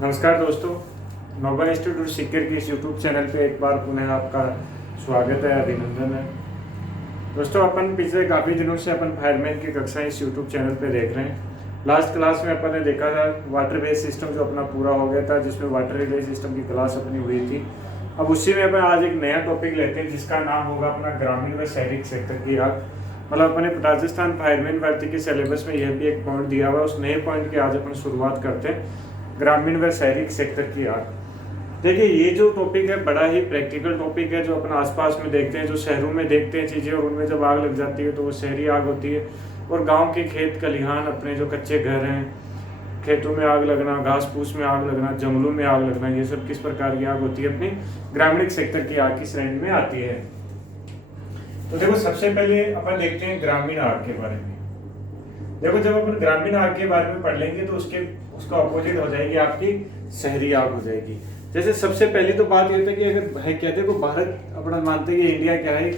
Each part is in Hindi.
नमस्कार दोस्तों, नोबल इंस्टीट्यूट सीकर के इस यूट्यूब चैनल पे एक बार पुनः आपका स्वागत है, अभिनंदन है। दोस्तों, अपन पिछले काफ़ी दिनों से अपन फायरमैन की कक्षाएं इस यूट्यूब चैनल पे देख रहे हैं। लास्ट क्लास में अपन ने देखा था वाटर बेस सिस्टम जो अपना पूरा हो गया था, जिसमें वाटर रिले सिस्टम की क्लास अपनी हुई थी। अब उसी में अपन आज एक नया टॉपिक लेते हैं जिसका नाम होगा अपना ग्रामीण व शहरी क्षेत्र की आग। मतलब अपने राजस्थान फायरमैन भर्ती के सिलेबस में यह भी एक पॉइंट दिया हुआ है। उस नए पॉइंट की आज अपन शुरुआत करते हैं, ग्रामीण व शहरी क्षेत्र की आग। देखिए, ये जो टॉपिक है बड़ा ही प्रैक्टिकल टॉपिक है, जो अपना आसपास में देखते हैं, जो शहरों में देखते हैं चीज़ें, और उनमें जब आग लग जाती है तो वो शहरी आग होती है। और गांव के खेत खलिहान, अपने जो कच्चे घर हैं, खेतों में आग लगना, घास फूस में आग लगना, जंगलों में आग लगना, ये सब किस प्रकार की आग होती है, अपनी ग्रामीण क्षेत्र की आग की श्रेणी में आती है। तो देखो, सबसे पहले अपन देखते हैं ग्रामीण आग के बारे में। देखो, जब अपन ग्रामीण आग के बारे में पढ़ लेंगे तो उसका अपोजिट हो जाएगी आपकी शहरी आग हो जाएगी। जैसे सबसे पहली तो बात ये होता है कि अगर है कहते हैं भारत अपना मानते हैं कि इंडिया क्या है,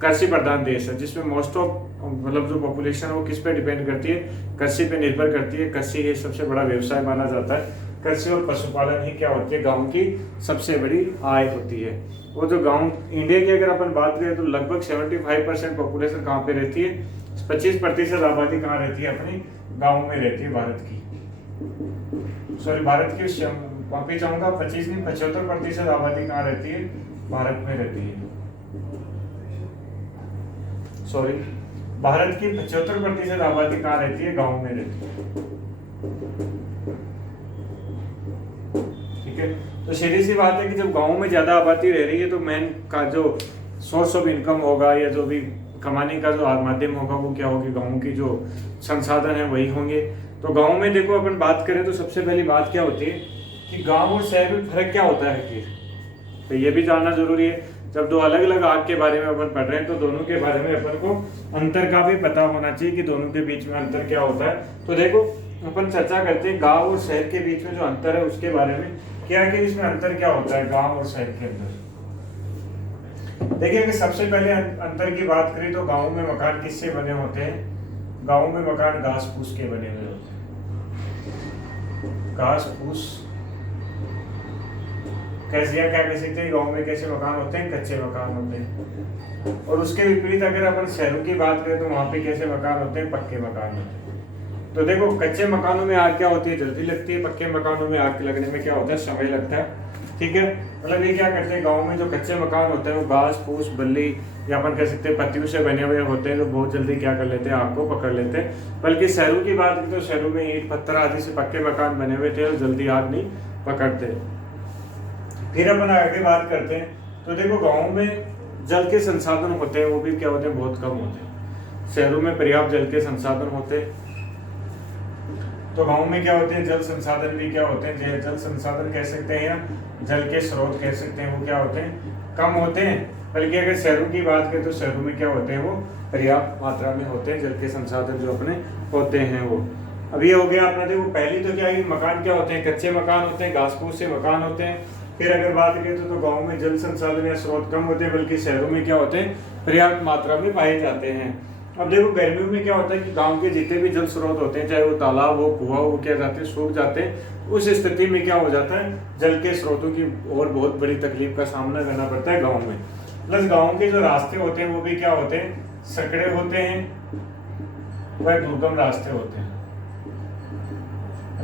कृषि प्रधान देश है, जिसमें मोस्ट ऑफ मतलब जो पॉपुलेशन है वो किस पे डिपेंड करती है, कृषि पे निर्भर करती है। कृषि ही सबसे बड़ा व्यवसाय माना जाता है। कृषि और पशुपालन ही क्या होती है, गाँव की सबसे बड़ी आय होती है। वो जो गाँव इंडिया की अगर अपन बात करें तो लगभग 75% पॉपुलेशन कहाँ पे रहती है, 25% आबादी कहाँ रहती है, अपनी गाँव में रहती है भारत की। सॉरी, भारत की वापिस जाऊंगा, 25 नहीं 75% आबादी कहाँ रहती है, भारत में रहती है। सॉरी, भारत की 75% आबादी कहाँ रहती है, गाँव में रहती है। ठीक है, तो सीधी सी बात है कि जब गाँव में ज्यादा आबादी रह रही है तो मेन का जो सोर्स ऑफ इनकम होगा या जो भी कमाने का जो माध्यम होगा वो क्या होगी, गाँव की जो संसाधन है वही होंगे। तो गाँव में देखो, अपन बात करें तो सबसे पहली बात क्या होती है कि गांव और शहर में फर्क क्या होता है फिर, तो ये भी जानना जरूरी है। जब दो अलग अलग आग के बारे में अपन पढ़ रहे हैं तो दोनों के बारे में अपन को अंतर का भी पता होना चाहिए कि दोनों के बीच में अंतर क्या होता है। तो देखो, अपन चर्चा करते हैं गांव और शहर के बीच में जो अंतर है उसके बारे में, क्या कि इसमें अंतर क्या होता है गाँव और शहर के अंदर। देखिए, अगर सबसे पहले अंतर की बात करें तो गाँव में मकान किससे बने होते हैं, गाँव में मकान घास फूस के बने हुए होते हैं। घास फूस कैसे या क्या कह सकते हैं, गाँव में कैसे मकान होते हैं, कच्चे मकान होते हैं। और उसके विपरीत अगर अपन शहरों की बात करें तो वहां पे कैसे मकान होते हैं, पक्के मकान होते हैं। तो देखो, कच्चे मकानों में आग क्या होती है, जल्दी लगती है। पक्के मकानों में आग लगने में क्या होता है, समय लगता है। ठीक है, मतलब ये क्या करते हैं, गाँव में जो कच्चे मकान होते हैं वो घास फूस बल्ली या अपन कह सकते हैं पत्तियों से बने हुए होते हैं, जो बहुत जल्दी क्या कर लेते हैं, आग को पकड़ लेते हैं। बल्कि शहरों की बात करें तो शहरों में ईंट पत्थर आदि से पक्के मकान बने हुए थे और जल्दी आग नहीं पकड़ते। फिर अपन आगे बात करते हैं तो देखो, गाँव में जल के संसाधन होते हैं वो भी क्या होते हैं, बहुत कम होते हैं। शहरों में पर्याप्त जल के संसाधन होते हैं, तो गाँव में क्या होते हैं, जल संसाधन भी क्या होते हैं, जल संसाधन कह सकते हैं या जल के स्रोत कह सकते हैं, वो क्या होते हैं, कम होते हैं। बल्कि अगर शहरों की बात करें तो शहरों में क्या होते हैं, वो पर्याप्त मात्रा में होते हैं जल के संसाधन जो अपने होते हैं वो। अब ये हो गया अपना। देखो, पहली तो क्या है, मकान क्या होते हैं, कच्चे मकान होते हैं, घास फूस से मकान होते हैं। फिर अगर बात करें तो गाँव में जल संसाधन या स्रोत कम होते हैं, बल्कि शहरों में क्या होते हैं, पर्याप्त मात्रा में पाए जाते हैं। अब देखो, गर्मियों में क्या होता है कि गांव के जितने भी जल स्रोत होते हैं, चाहे वो तालाब हो, कुआं हो, क्या जाते हैं, सूख जाते हैं। उस स्थिति में क्या हो जाता है, जल के स्रोतों की और बहुत बड़ी तकलीफ का सामना करना पड़ता है गाँव में। प्लस गाँव के जो रास्ते होते हैं वो भी क्या होते हैं, सकड़े होते हैं, वह दुर्गम रास्ते होते हैं।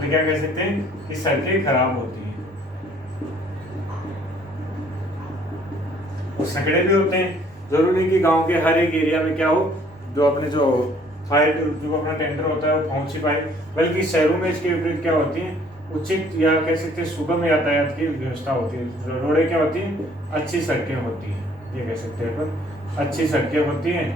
क्या कह सकते हैं कि सड़कें खराब होती हैं और सकड़े भी होते हैं। जरूरी नहीं कि गांव के हर एक एरिया में क्या हो, जो अपने जो फायर जो अपना टेंडर होता है वो पहुंच ही पाए। बल्कि शहरों में इसके विपरीत क्या होती है, उचित या कह सकते हैं सुगम यातायात की व्यवस्था होती है। रोडें क्या होती हैं, अच्छी सड़कें होती हैं, ये कह सकते हैं अपन, अच्छी सड़कें होती हैं,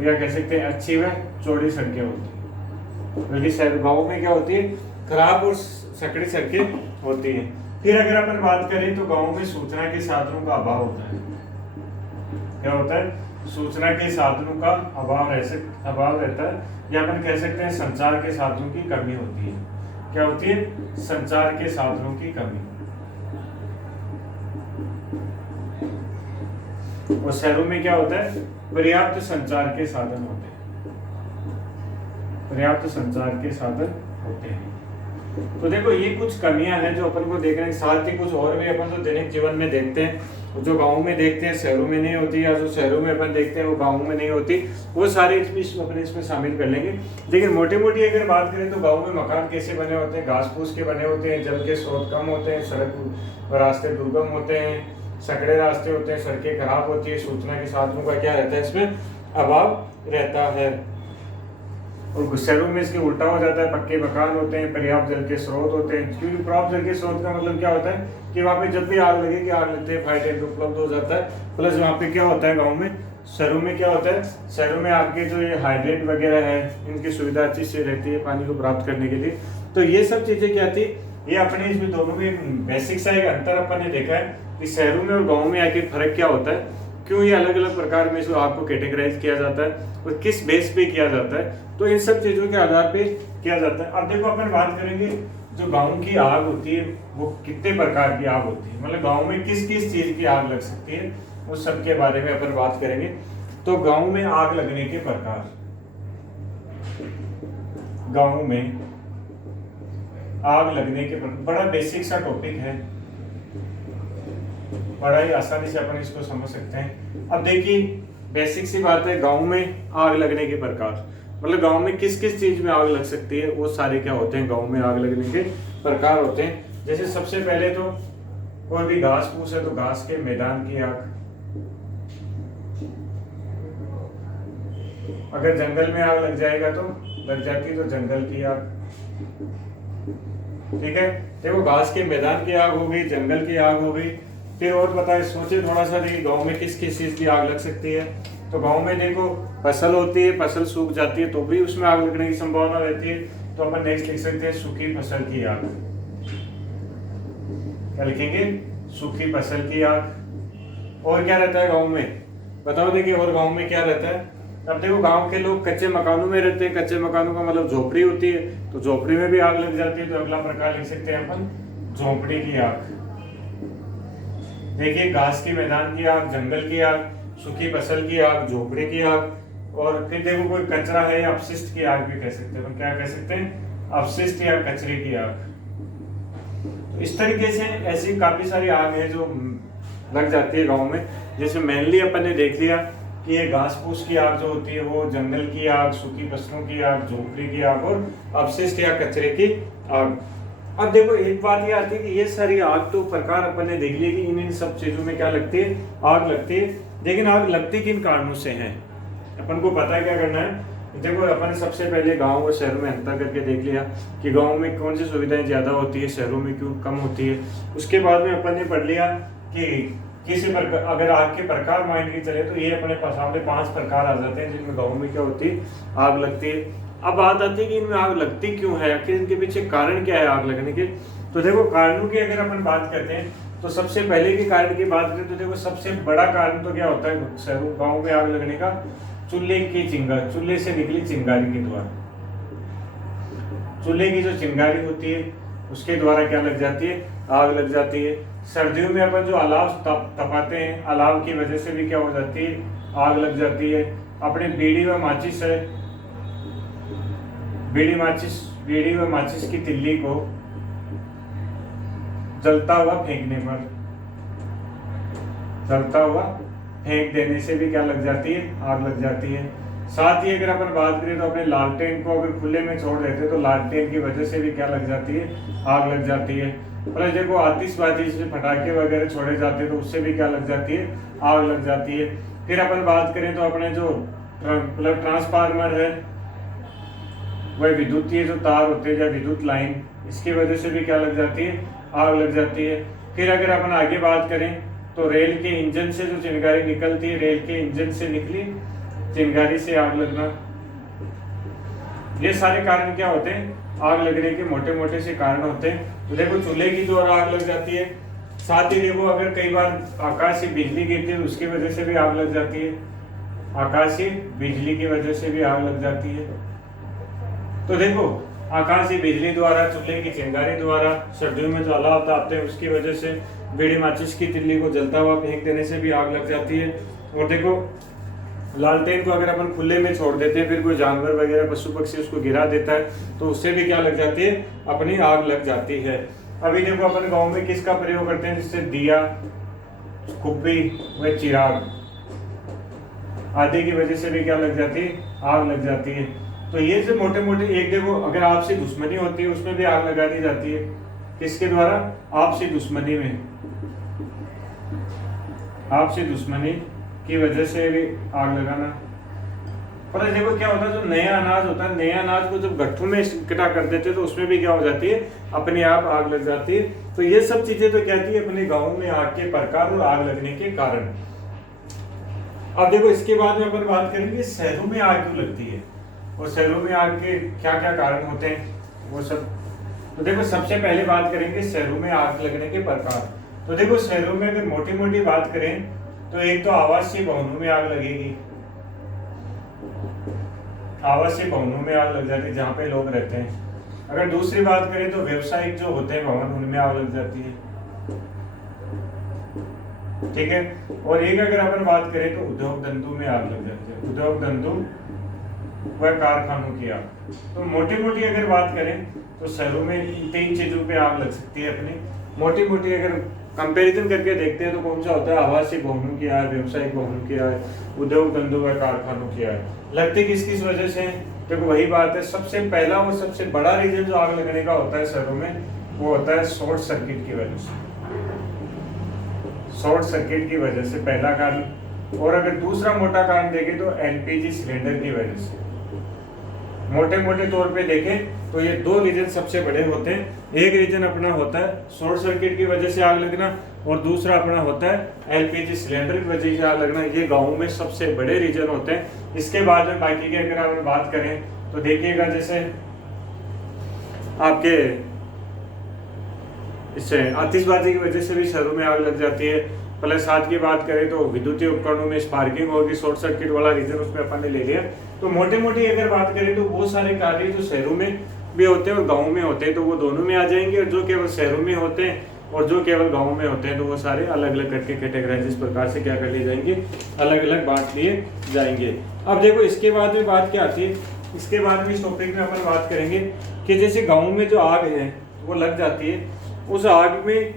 या कह सकते हैं अच्छी व चौड़ी सड़कें होती हैं। बल्कि शहर गाँव में क्या होती है, खराब और सकड़ी सड़कें होती हैं। फिर अगर अपन बात करें तो गाँव में सूचना के साधनों का अभाव होता है। क्या होता है, सूचना के साधनों का अभाव रहता है, या अपन कह सकते हैं संचार के साधनों की कमी होती है। क्या होती है, संचार के साधनों की कमी। और शहरों में क्या होता है, पर्याप्त संचार के साधन होते हैं, पर्याप्त संचार के साधन होते हैं। तो देखो ये कुछ कमियां हैं जो अपन को देखने के साथ ही कुछ और भी अपन तो दैनिक जीवन में देखते हैं, जो गाँव में देखते हैं शहरों में नहीं होती, या जो शहरों में अपन देखते हैं वो गाँव में नहीं होती, वो सारे अपने इसमें शामिल कर लेंगे। लेकिन मोटी मोटी अगर बात करें तो गाँव में मकान कैसे बने होते हैं, घास फूस के बने होते हैं, जल के स्रोत कम होते हैं, सड़क रास्ते दुर्गम होते हैं, संकरे रास्ते होते हैं, सड़कें खराब होती है, सूचना के साधनों का क्या रहता है इसमें अभाव रहता है। और शहरों में इसके उल्टा हो जाता है, पक्के मकान होते हैं, पर्याप्त जल के स्रोत होते हैं। क्योंकि पर्याप्त जल के स्रोत का मतलब क्या होता है कि वहाँ पे जब भी आग लगे कि आग लगते हैं फायर टेंडर उपलब्ध हो जाता है। प्लस वहाँ पे क्या होता है गाँव में, शहरों में क्या होता है, शहरों में आपके जो ये हाइड्रेट वगैरह है इनकी सुविधा अच्छी से रहती है पानी को प्राप्त करने के लिए। तो ये सब चीजें क्या थी, ये अपने इसमें दोनों में बेसिक सा एक अंतर अपन ने देखा है कि शहरों में और गाँव में आके फर्क क्या होता है, क्यों ये अलग अलग प्रकार में इसको आपको कैटेगराइज किया जाता है और किस बेस पे किया जाता है। तो इन सब चीजों के आधार पे किया जाता है। अब देखो अपन बात करेंगे जो गाँव की आग होती है वो कितने प्रकार की आग होती है, मतलब गाँव में किस किस चीज की आग लग सकती है, उस सब के बारे में अपन बात करेंगे। तो गाँव में आग लगने के प्रकार, गाँव में आग लगने के प्रकार बड़ा बेसिक सा टॉपिक है, बड़ा ही आसानी से अपन इसको समझ सकते हैं। अब देखिए बेसिक सी बात है, गांव में आग लगने के प्रकार, मतलब गांव में किस किस चीज में आग लग सकती है, वो सारे क्या होते हैं गांव में आग लगने के प्रकार होते हैं। जैसे सबसे पहले तो कोई भी घास फूस है तो घास के मैदान की आग, अगर जंगल में आग लग जाएगा तो लग जाती तो जंगल की आग, ठीक है। देखो घास के मैदान की आग हो गई, जंगल की आग हो गई। फिर और बताए सोचे थोड़ा सा, देखिए गाँव में किस किस चीज की आग लग सकती है। तो गाँव में देखो फसल होती है, फसल सूख जाती है तो भी उसमें आग लगने की संभावना रहती है। तो अपन नेक्स्ट लिख सकते हैं सूखी फसल की आग, क्या लिखेंगे, सूखी फसल की आग। और क्या रहता है गाँव में, बताओ देखिए और गाँव में क्या रहता है। अब देखो गांव के लोग कच्चे मकानों में रहते हैं, कच्चे मकानों का मतलब झोपड़ी होती है, तो झोपड़ी में भी आग लग जाती है। तो अगला प्रकार लिख सकते हैं अपन झोपड़ी की आग। देखिए घास के मैदान की आग, जंगल की आग, सूखी फसल की आग, झोपड़ी की आग। और फिर देखो कोई कचरा है या अपशिष्ट की आग भी कह सकते हैं, तो क्या कह सकते हैं, अपशिष्ट या कचरे की आग। तो इस तरीके से ऐसी काफी सारी आग है जो लग जाती है गाँव में। जैसे मेनली अपन ने देख लिया कि ये घास फूस की आग जो होती है वो जंगल की आग, सूखी फसलों की आग, झोपड़ी की आग और अपशिष्ट या कचरे की आग। अब देखो एक बात ये आती है कि ये सारी आग तो प्रकार अपन ने देख लिया कि इन सब चीजों में क्या लगती है, आग लगती है। लेकिन आग लगती किन कारणों से है, अपन को पता है क्या करना है। देखो अपन ने सबसे पहले गाँव और शहरों में अंतर करके देख लिया कि गाँव में कौन सी सुविधाएं ज्यादा होती है, शहरों में क्यों कम होती है। उसके बाद में अपन ने पढ़ लिया कि किसी प्रकार अगर आग के प्रकार माइंड की चले तो ये अपने सामने 5 प्रकार आ जाते हैं जिनमें गाँव में क्या होती है, आग लगती है। अब बात आती है कि इनमें आग लगती क्यों है, आखिर इनके पीछे कारण क्या है आग लगने के। तो देखो कारणों की अगर अपन बात करते हैं तो सबसे पहले के कारण की बात करें तो देखो सबसे बड़ा कारण तो क्या होता है शहरों गाँव में आग लगने का, चूल्हे की चिंगारी, चूल्हे से निकली चिंगारी के द्वारा। चूल्हे की जो चिंगारी होती है उसके द्वारा क्या लग जाती है, आग लग जाती है। सर्दियों में अपन जो अलाव तपाते हैं, अलाव की वजह से भी क्या हो जाती है, आग लग जाती है। अपने बीड़ी व माचिस है, बीड़ी व माचिस की तिल्ली को जलता हुआ फेंकने पर, जलता हुआ फेंक देने से भी क्या लग जाती है, आग लग जाती है। साथ ही अगर अपन बात करें तो अपने लालटेन को अगर खुले में छोड़ देते तो लालटेन की वजह से भी क्या लग जाती है, आग लग जाती है। प्लस देखो आतिशबाजी से पटाखे वगैरह छोड़े जाते हैं तो उससे भी क्या लग जाती है, आग लग जाती है। फिर अपन बात करें तो अपने जो मतलब ट्रांसफार्मर है वह विद्युतीय जो तार होते हैं या विद्युत लाइन, इसकी वजह से भी क्या लग जाती है, आग लग जाती है। फिर अगर अपन आगे बात करें तो रेल के इंजन से जो चिंगारी निकलती है, रेल के इंजन से निकली चिंगारी से आग लगना, ये सारे कारण क्या होते हैं, आग लगने के मोटे मोटे से कारण होते हैं। तो देखो चूल्हे की द्वारा आग लग जाती है। साथ ही देखो अगर कई बार आकाशीय बिजली गिरती है उसकी वजह से भी आग लग जाती है, आकाशीय बिजली की वजह से भी आग लग जाती है। तो देखो आकाशीय बिजली द्वारा, चूल्हे की चिंगारी द्वारा, सर्दियों में जो अलाव तापते हैं उसकी वजह से, बीड़ी माचिस की तिल्ली को जलता हुआ फेंक देने से भी आग लग जाती है। और देखो लालटेन को अगर अपन खुले में छोड़ देते हैं, फिर कोई जानवर वगैरह पशु पक्षी उसको गिरा देता है तो उससे भी क्या लग जाती है, अपनी आग लग जाती है। अभी देखो अपन गांव में किसका प्रयोग करते हैं, जिससे दिया, कुप्पी व चिराग आदि की वजह से भी क्या लग जाती है, आग लग जाती है। तो ये जो मोटे मोटे, एक देखो अगर आपसी दुश्मनी होती है उसमें भी आग लगा दी जाती है। किसके द्वारा, आपसी दुश्मनी में, आपसी दुश्मनी की वजह से भी आग लगाना। पर देखो क्या होता है, जो नया अनाज होता है, नया अनाज को जब गट्ठों में इकट्ठा कर देते हैं तो उसमें भी क्या हो जाती है, अपने आप आग लग जाती है। तो ये सब चीजें तो क्या थी, अपने गाँव में आग के प्रकार और आग लगने के कारण। अब देखो इसके बाद में अपन बात करेंगे शहरों में आग क्यों लगती है और शहरों में आग के क्या क्या कारण होते हैं वो सब। तो देखो सबसे पहले बात करेंगे शहरों में आग लगने के प्रकार। तो देखो शहरों में अगर मोटी मोटी बात करें तो एक तो आवासीय भवनों में आग लगेगी, आवासीय भवनों में आग लग जाती है जहाँ पे लोग रहते हैं। अगर दूसरी बात करें तो व्यवसायिक जो होते हैं भवन, उनमें आग लग जाती है, ठीक है। और एक अगर अपन बात करें तो उद्योग धंधों में आग लग जाती है, उद्योग धंधों व कारखानों की आग। तो मोटी मोटी अगर बात करें तो शहरों में इन 3 चीजों पे आग लग सकती है अपनी। मोटी मोटी अगर कंपैरिजन करके देखते हैं तो कौन सा होता है, आवासीय भवनों की आग, व्यवसायिक भवनों की आग, उद्योग धंधों व कारखानों की आग। लगती किस किस वजह से, देखो वही बात है, सबसे पहला और सबसे बड़ा रीजन जो आग लगने का होता है शहरों में, वो होता है शॉर्ट सर्किट की वजह से, शॉर्ट सर्किट की वजह से पहला कारण। और अगर दूसरा मोटा कारण देखें तो एलपीजी सिलेंडर की वजह से। मोटे मोटे तौर पे देखें तो ये 2 रीजन सबसे बड़े होते हैं। एक रीजन अपना होता है शॉर्ट सर्किट की वजह से आग लगना और दूसरा अपना होता है एलपीजी सिलेंडर की वजह से आग लगना। ये गाँव में सबसे बड़े रीजन होते हैं। इसके बाद में बाकी की अगर आप बात करें तो देखिएगा जैसे आपके इससे आतिशबाजी की वजह से भी शहरों में आग लग जाती है। प्लस साथ की बात करें तो विद्युतीय उपकरणों में स्पार्किंग होगी, शॉर्ट सर्किट वाला रीजन उसमें अपन ने ले लिया। तो मोटे मोटी अगर बात करें तो वो सारे कार्य जो शहरों में भी होते हैं और गाँव में होते हैं तो वो दोनों में आ जाएंगे, और जो केवल शहरों में होते हैं और जो केवल गाँव में होते हैं तो वो सारे अलग अलग करके कैटेगराइज इस प्रकार से क्या कर लिए जाएंगे, अलग अलग बांट लिए जाएंगे। अब देखो इसके बाद में बात क्या आती है, इसके बाद में इस टॉपिक में अपन बात करेंगे कि जैसे गाँव में जो आग है वो लग जाती है, उस आग में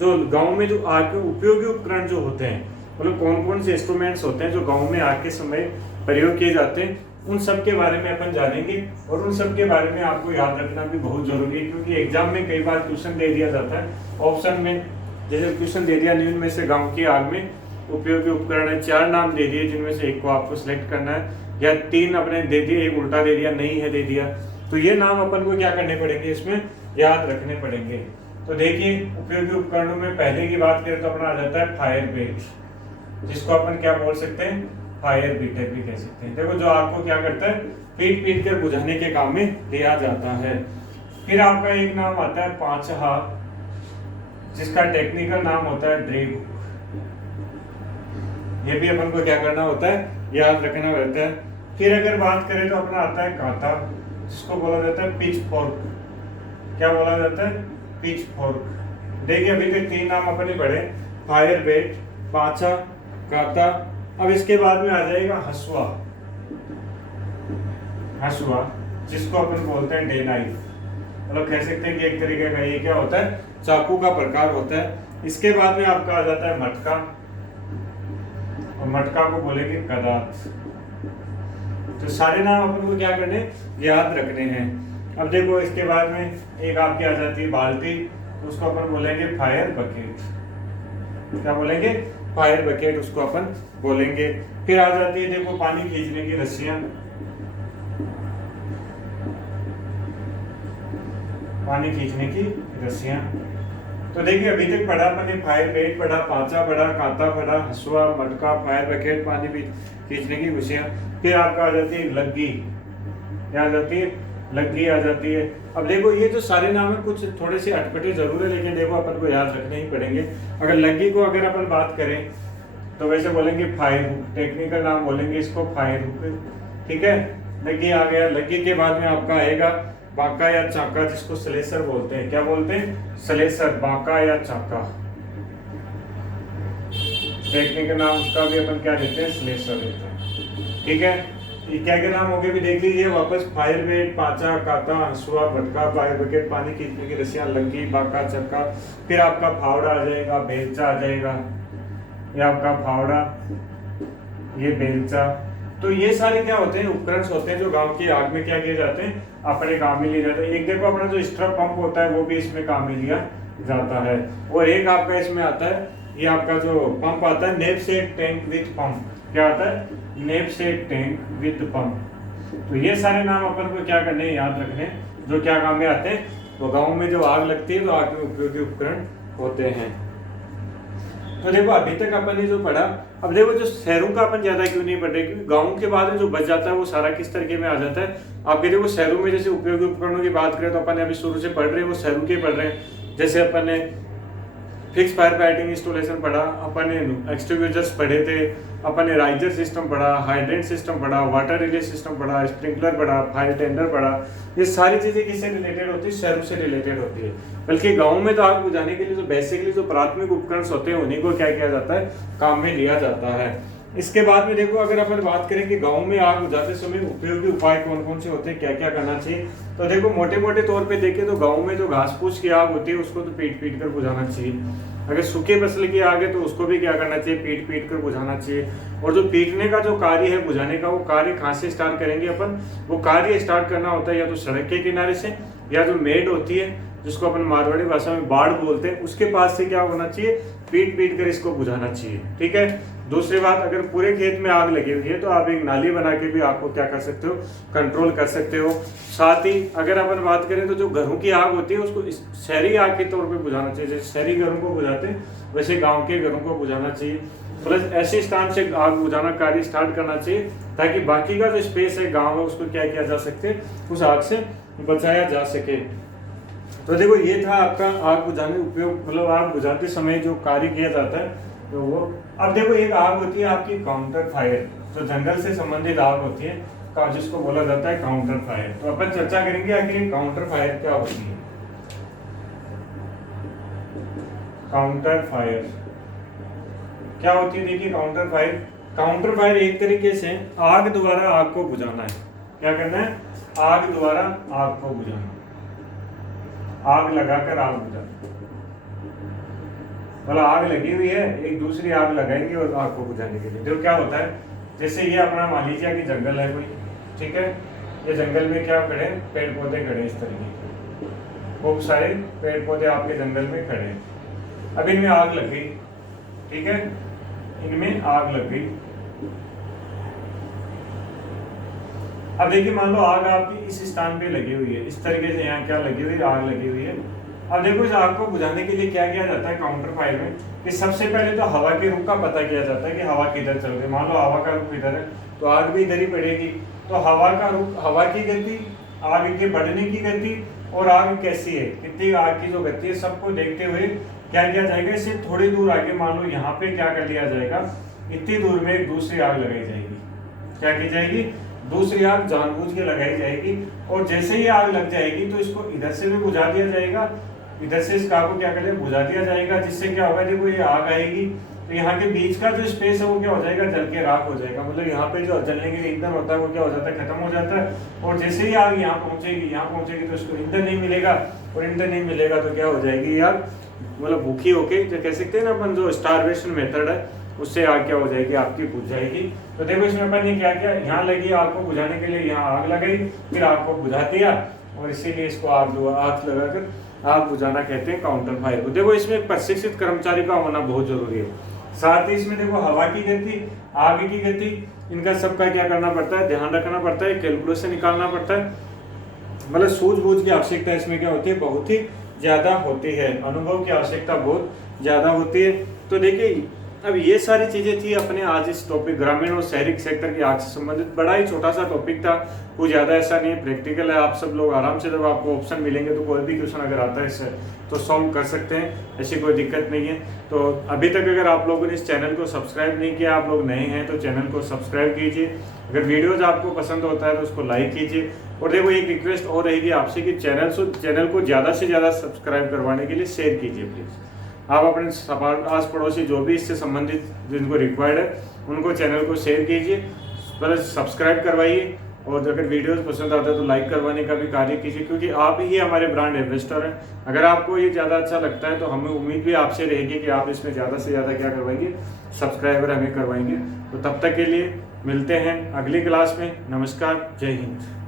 जो गांव में जो आग के उपयोगी उपकरण जो होते हैं, मतलब कौन कौन से इंस्ट्रूमेंट्स होते हैं जो गांव में आग के समय प्रयोग किए जाते हैं, उन सब के बारे में अपन जानेंगे। और उन सब के बारे में आपको याद रखना भी बहुत जरूरी है, क्योंकि एग्जाम में कई बार क्वेश्चन दे दिया जाता है ऑप्शन में। जैसे क्वेश्चन दे दिया निम्न में से गाँव की आग में उपयोगी उपकरण है, 4 नाम दे दिए जिनमें से एक को आपको सिलेक्ट करना है, या 3 अपने दे दिए, एक उल्टा दे दिया, नहीं है दे दिया। तो ये नाम अपन को क्या करने पड़ेंगे, इसमें याद रखने पड़ेंगे। तो देखिए उपयोगी उपकरणों में पहले की बात करें तो अपना आ जाता है फायर ब्रिगेड, जिसको अपन क्या बोल सकते हैं, फायर ब्रिगेड भी कह सकते हैं। देखो जो आग को क्या करता है, पीट पीट कर बुझाने के काम में लिया जाता है। फिर आपका एक नाम आता है 5 जिसका टेक्निकल नाम होता है ड्रेग। ये भी अपन को क्या करना होता है, याद रखना रहता है। फिर अगर बात करें तो अपना आता है कांटा, जिसको बोला जाता है पिच फॉर्क। क्या बोला जाता है, पिच फॉर्क। देखिए अभी तक 3 नाम अपने पढ़े, फायर ब्रिगेड, पांचा, कांटा। अब इसके बाद में आ जाएगा हसुआ, हसुआ जिसको अपन बोलते हैं डे नाइफ, मतलब कह सकते हैं कि एक तरीके का ये क्या होता है, चाकू का प्रकार होता है। इसके बाद में आपका आ जाता है मटका, और मटका को बोलेंगे कदात। तो सारे नाम अपन को क्या करने, याद रखने हैं। अब देखो इसके बाद में एक आपकी आ जाती है बाल्टी, उसको अपन बोलेंगे फायर बकेट। क्या बोलेंगे, फायर बकेट उसको अपन बोलेंगे। फिर आ जाती है देखो पानी खींचने की रस्सियां, पानी खींचने की रस्सियां। तो देखिए अभी तक पढ़ा मैंने, फायर ब्रिगेड पढ़ा, पांचा पढ़ा, कांटा पढ़ा, हसुआ, मटका, फायर बकेट, पानी भी खींचने की रस्सियां। फिर आपका आ जाती है लग्गी, क्या आ जाती है, लग्गी आ जाती है। अब देखो ये जो सारे नाम है कुछ थोड़े से अटपटे जरूर है, लेकिन देखो अपन को याद रखने ही पड़ेंगे। अगर लग्गी को अगर अपन बात करें तो वैसे बोलेंगे फायर हुक, टेक्निकल नाम बोलेंगे इसको फायर हुक, ठीक है। लग्गी आ गया। लग्गी के बाद में आपका आएगा बांका या चाका, जिसको सलेसर बोलते हैं। क्या बोलते हैं, सलेसर, बांका या चाका। टेक्निकल नाम उसका भी अपन क्या देते हैं, स्लेशर देते हैं। ठीक है, ये क्या क्या नाम हो गए भी देख लीजिए वापस। फायर ब्रिगेड, पाचा, काता, हंसुआ, भटका, फायर ब्रिगेड, पानी खींचने की रस्सियां, लंकी, बाका, चक्का, फिर आपका फावड़ा आ जाएगा, बेलचा आ जाएगा, ये आपका फावड़ा, ये बेलचा। तो ये सारे क्या होते हैं, उपकरण होते हैं जो गांव की आग में क्या किए जाते हैं, अपने काम में लिए जाते हैं। एक देखो अपना जो स्ट्रप पंप होता है वो भी इसमें काम में लिया जाता है। और एक आपका इसमें आता है, ये आपका जो पंप आता है, नेपसेक टैंक विद पंप। क्या आता है, नेपसेक टैंक विद पंप। तो ये सारे नाम अपन को क्या करने हैं, याद रखने, जो क्या काम में आते हैं। तो गाँव में जो आग लगती है तो आग में उपयोगी उपकरण होते हैं। तो देखो अभी तक अपन ने जो पढ़ा, अब देखो जो शहरों का अपन ज्यादा क्यों नहीं पढ़ रहे, क्योंकि गाँव के बाद जो बच जाता है वो सारा किस तरीके में आ जाता है। आपके देखो शहरों में जैसे उपयोगी उपकरणों की बात करें तो अपन अभी शुरू से पढ़ रहे हैं वो शहरों के पढ़ रहे हैं। जैसे अपन ने फिक्स फायर फाइटिंग इंस्टॉलेशन पढ़ा, अपन ने एक्सटिंग्विशर्स पढ़े थे, अपन ने राइजर सिस्टम पढ़ा, हाइड्रेंट सिस्टम पढ़ा, वाटर रिले सिस्टम पढ़ा, स्प्रिंकलर पढ़ा, फायर टेंडर पढ़ा। ये सारी चीजें किससे रिलेटेड होती है, शहरों से रिलेटेड होती है। बल्कि गाँव में तो आग बुझाने के लिए जो बेसिकली जो प्राथमिक उपकरण होते हैं उन्हीं को क्या किया जाता है, काम में लिया जाता है। इसके बाद में देखो अगर अपन बात करें कि गांव में आग बुझाते समय उपयोगी उपाय कौन कौन से होते हैं, क्या क्या करना चाहिए, तो देखो मोटे मोटे तौर पे देखें तो गांव में जो घास फूस की आग होती है उसको तो पीट पीट कर बुझाना चाहिए। अगर सूखे फसल की आग है तो उसको भी क्या करना चाहिए, पीट पीट कर बुझाना चाहिए। और जो पीटने का जो कार्य है, बुझाने का, वो कार्य कहाँ से स्टार्ट करेंगे अपन, वो कार्य स्टार्ट करना होता है या तो सड़क के किनारे से, या जो मेड होती है जिसको अपन मारवाड़ी भाषा में बाढ़ बोलते हैं, उसके पास से क्या होना चाहिए, पीट पीट कर इसको बुझाना चाहिए। ठीक है। दूसरी बात, अगर पूरे खेत में आग लगी हुई है तो आप एक नाली बना के भी आग को क्या कर सकते हो, कंट्रोल कर सकते हो। साथ ही अगर अपन बात करें तो जो घरों की आग होती है उसको शहरी आग के तौर पे बुझाना चाहिए। जैसे शहरी घरों को बुझाते हैं वैसे गाँव के घरों को बुझाना चाहिए। प्लस ऐसे स्थान से आग बुझाना कार्य स्टार्ट करना चाहिए ताकि बाकी का जो स्पेस है, गाँव है, उसको क्या किया जा सके, उस आग से बचाया जा सके। तो देखो ये था आपका आग बुझाने उपयोग, मतलब आग बुझाते समय जो कार्य किया जाता है तो वो। अब देखो एक आग होती है आपकी काउंटर फायर, जो जंगल से संबंधित आग होती है, जिसको बोला जाता है काउंटर फायर। तो अपन चर्चा करेंगे आखिर काउंटर फायर क्या होती है। काउंटर फायर क्या होती है, देखिए काउंटर फायर एक तरीके से आग द्वारा आग को बुझाना है। क्या करना है, आग द्वारा आग को बुझाना, आग लगाकर आग बुझाना। मतलब आग लगी हुई है, एक दूसरी आग लगाएंगे और आग को बुझाने के लिए। तो क्या होता है, जैसे ये अपना मान लीजिए कि जंगल है कोई, ठीक है, ये जंगल में क्या खड़े, पेड़ पौधे खड़े, इस तरीके के खूब सारे पेड़ पौधे आपके जंगल में खड़े हैं। अब इनमें आग लग गई, ठीक है, इनमें आग लग गई। अब देखिए मान लो आग आपकी इस स्थान पे लगी हुई है, इस तरीके से यहाँ क्या लगी हुई है, आग लगी हुई है। अब देखो इस आग को बुझाने के लिए क्या किया जाता है काउंटर फायर में, कि सबसे पहले तो हवा के रुख का पता किया जाता है कि हवा किधर चल रही है। मान लो हवा का रुख इधर है तो आग भी इधर ही पड़ेगी। तो हवा का रुख, हवा की गति, आग के बढ़ने की गति और आग कैसी है, कितनी आग की जो गति है, सबको देखते हुए क्या किया जाएगा, इससे थोड़ी दूर आगे मान लो यहाँ पे क्या कर लिया जाएगा, इतनी दूर में एक दूसरी आग लगाई जाएगी। क्या की जाएगी, दूसरी आग जानबूझ के लगाई जाएगी। और जैसे ही आग लग जाएगी तो इसको इधर से भी बुझा दिया जाएगा, इधर से इस आग को क्या करें, बुझा दिया जाएगा। जिससे क्या होगा, देखो ये आग आएगी तो यहाँ के बीच का जो स्पेस है वो क्या हो जाएगा, जल के राख हो जाएगा। मतलब यहाँ पे जो जलने के लिए ईंधन होता है वो क्या हो जाता है, खत्म हो जाता है। और जैसे ही आग यहाँ पहुंचेगी तो इसको ईंधन नहीं मिलेगा, और ईंधन नहीं मिलेगा तो क्या हो जाएगी आग, मतलब भूखी होके, जो कह सकते हैं ना अपन, जो स्टारवेशन मेथड है उससे आग क्या हो जाएगी, आपकी बुझ जाएगी। तो देखो इसमें अपन ने क्या किया, यहाँ लगी आग को बुझाने के लिए यहाँ आग लगाई, फिर आग को बुझा दिया, और इसीलिए इसको आग लगाकर आग बुझाना कहते हैं काउंटर फायर को। देखो इसमें प्रशिक्षित कर्मचारी का होना बहुत जरूरी है। साथ ही इसमें देखो हवा की गति, आग की गति, इनका सबका क्या करना पड़ता है, ध्यान रखना पड़ता है, कैलकुलेशन निकालना पड़ता है। मतलब सूझबूझ की आवश्यकता इसमें क्या होती है, बहुत ही ज्यादा होती है, अनुभव की आवश्यकता बहुत ज्यादा होती है। तो देखिए अब ये सारी चीजें थी अपने आज इस टॉपिक ग्रामीण और शहरी सेक्टर की आग से संबंधित। बड़ा ही छोटा सा टॉपिक था, कुछ ज्यादा ऐसा नहीं, प्रैक्टिकल है। आप सब लोग आराम से, जब आपको ऑप्शन मिलेंगे तो कोई भी क्वेश्चन अगर आता है इससे तो सॉल्व कर सकते हैं, ऐसी कोई दिक्कत नहीं है। तो अभी तक अगर आप लोगों ने इस चैनल को सब्सक्राइब नहीं किया, आप लोग नए हैं तो चैनल को सब्सक्राइब कीजिए। अगर वीडियोज आपको पसंद होता है तो उसको लाइक कीजिए। और देखो एक रिक्वेस्ट और रहेगी आपसे कि चैनल को ज़्यादा से ज़्यादा सब्सक्राइब करवाने के लिए शेयर कीजिए प्लीज़। आप अपने आस पड़ोसी जो भी इससे संबंधित जिनको रिक्वायर्ड है उनको चैनल को शेयर कीजिए, प्लस सब्सक्राइब करवाइए, और अगर वीडियोस पसंद आता है तो लाइक करवाने का भी कार्य कीजिए, क्योंकि आप ही हमारे ब्रांड एम्बेसडर हैं। अगर आपको ये ज़्यादा अच्छा लगता है तो हमें उम्मीद भी आपसे रहेगी कि आप इसमें ज़्यादा से ज़्यादा क्या करवाएंगे, सब्सक्राइबर हमें करवाएंगे। तो तब तक के लिए मिलते हैं अगली क्लास में। नमस्कार, जय हिंद।